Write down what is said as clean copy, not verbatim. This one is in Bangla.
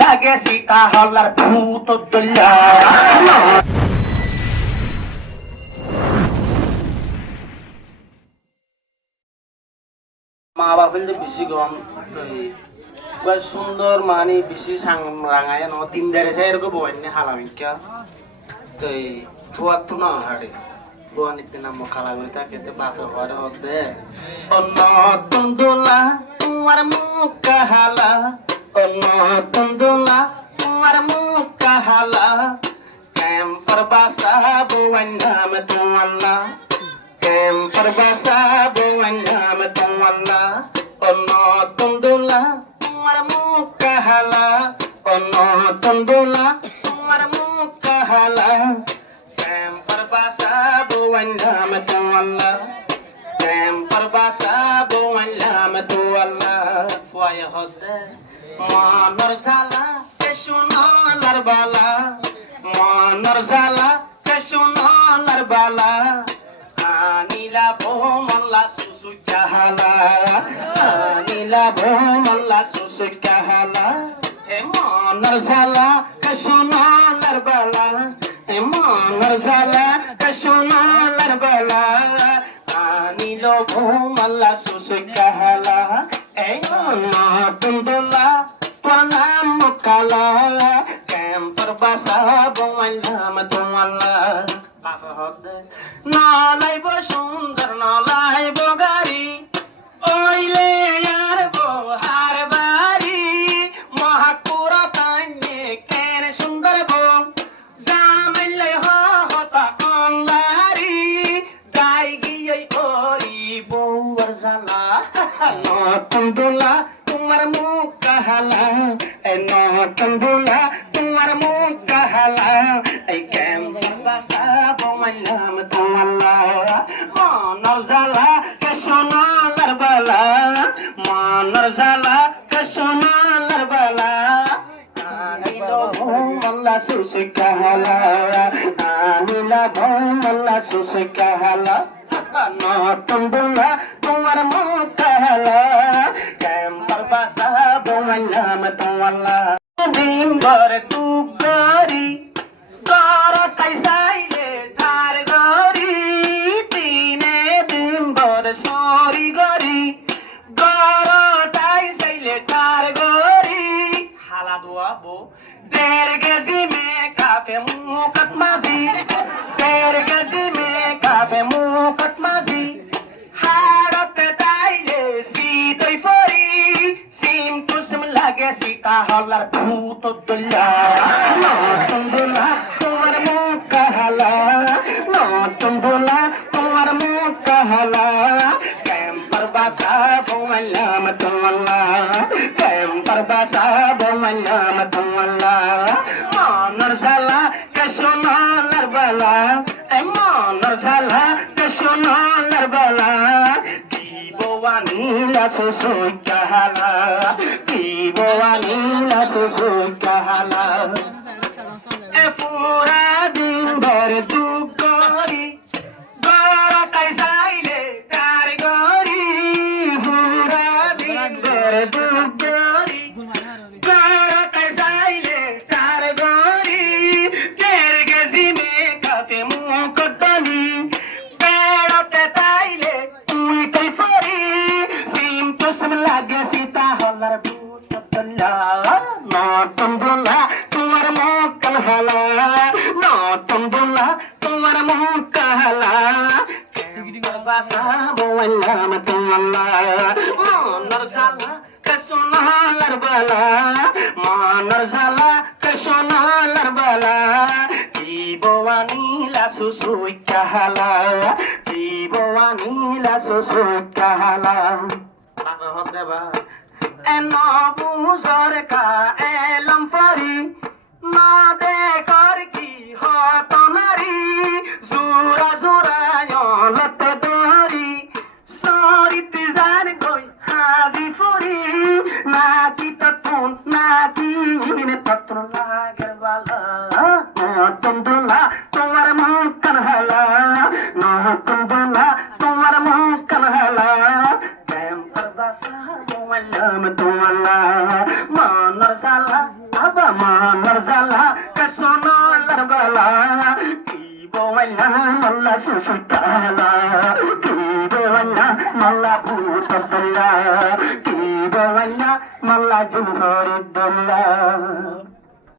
লাগে সীতা হলার ভূত দল্লা মা বাপের বেশি গম সুন্দর মানি বেশি রাঙায় ন তিন দেড়ে সে এরকম বইনি হালামিকা তো ফুয়ার তো না হাড়ে বুয়া নিতে নাম খালা করে থাকে বাপে ঘরে হবে অন্য তন্দুলা তোমার মুখ কাহালা অন্য তন্দুলা তোমার মুখ কাহালা ক্যাম্পার বাসা বুয়ার নাম তোমাল্লা ক্যাম্পার বাসা বুয়ার নাম তোমাল্লা অন্য তন্দুলা তোমার মুখ কাহালা অন্য তন্দুলা তোমার মুখ কাহালা ক্যাম্পার বাসা বুয়ার নাম তোমাল্লা ক্যাম্পার বাসা বুয়ার নাম তোমাল্লা ফুয়ায় হদে মনর জ্বালা কে শুনলার বালা মনর জ্বালা কে শুনলার বালা আনিলা ভোমল্লা সুসু কাহালা আনিলা ভোমল্লা সুসু কাহালা হে মনর জ্বালা কে শুনলার বালা হে মনর জ্বালা কে শুনলার বালা আনিল ভোমল্লা সুসু কাহালা এই নতুন দোলা তোর নাম কালা ক্যাম্পার বাসা বোমাইল নাম তোমাল্লা বাবা হদে নলাইব সুন্দর নলাইব গাড়ি ওইলে আর বহার বাড়ি মহাকুরা কান্যে কেন সুন্দর বো জামিলে হতা কন্দারি গাই গিয়ে ওরি বউর জ্বালা নতুন দোলা তোমার মুখ কাহালা এই নতুন দোলা তোমার মুখ কাহালা এই ক্যাম্পার বাসা বোমাইল নাম তোমাল্লা মনর জ্বালা কে সোনালার বালা মনর জ্বালা কে সোনালার বালা আনিল ভোমল্লা সুসু কাহালা আনিলা ভোমল্লা সুসু কাহালা নতুন দোলা তোমার মুখ কাহালা ক্যাম্পার বাসা বোমাইল নাম তোমাল্লা দিন ভর দুঃখ করি কর তাই চাইলে ধার গরি তিনে দিন ভর সরি গরি গরটাই চাইলে ধার গরি হালা দোয়া বো দেড় কেজি মে কাফে মুখত মাঝি দেড় কেজি মে কাফে মুখত মাঝি হাড়তে তাইলে শীতই ফরি সিম টুসম লাগে সীতা হলার ভূত দল্লা নতুন দোলা তোমার মুখ কাহালা নতুন দোলা তোমার মুখ কাহালা ক্যাম্পার বাসা বোমাইল নাম তোমাল্লা ক্যাম্পার বাসা বোমাইল নাম তোমাল্লা মনর জ্বালা কে সোনালার বালা এই মনর জ্বালা কে সোনালার বালা কি বোয়ানিলা সুসু কাহালা কি বোয়ানিলা সুসু কাহালা এ পুরা দিন ভর দুঃখ করি গরটাই চাইলে তার গরি পুরা দিন ভর দুঃখ করি গরটাই চাইলে তার গরি কের গেছি মে কাফে মুখ ডলি বেড়তে তাইলে তুই কই ফরি সিম টুসম লাগে সীতা হলার ভূত দল্লা নতুন দোলা তোমার মুখ কাহালা নতুন দোলা তোমার মুখ কাহালা ক্যাম্পার বাসা বোমাইল নাম তোমাল্লা মনর জ্বালা কে সোনালার বালা মনর জ্বালা কে সোনালার বালা কি বোয়ানিলা সুসু কাহালা কি বোয়ানিলা সুসু কাহালা হতে বা এন বুঝর কা এলম ফরি না দেখর কি হত নারী জোরা জোরা লত ধরি সরিতে যার গই হাজি ফরি নাকি ততুন নাকি তত্র লাগের বালা নতুন দোলা তোমার মুখ কাহালা নতুন দোলা তোমার মুখ কাহালা ক্যাম্পার বাসা বোমাইল নাম তোমাল্লা মনর জ্বালা বাবা মানর জ্বালা কাশনালার বালা কি বওয়াইলা মাল্লা সুসুতালা কি বওয়াইলা মাল্লা ভূততলা কি বওয়াইলা মাল্লা জুহরি দল্লা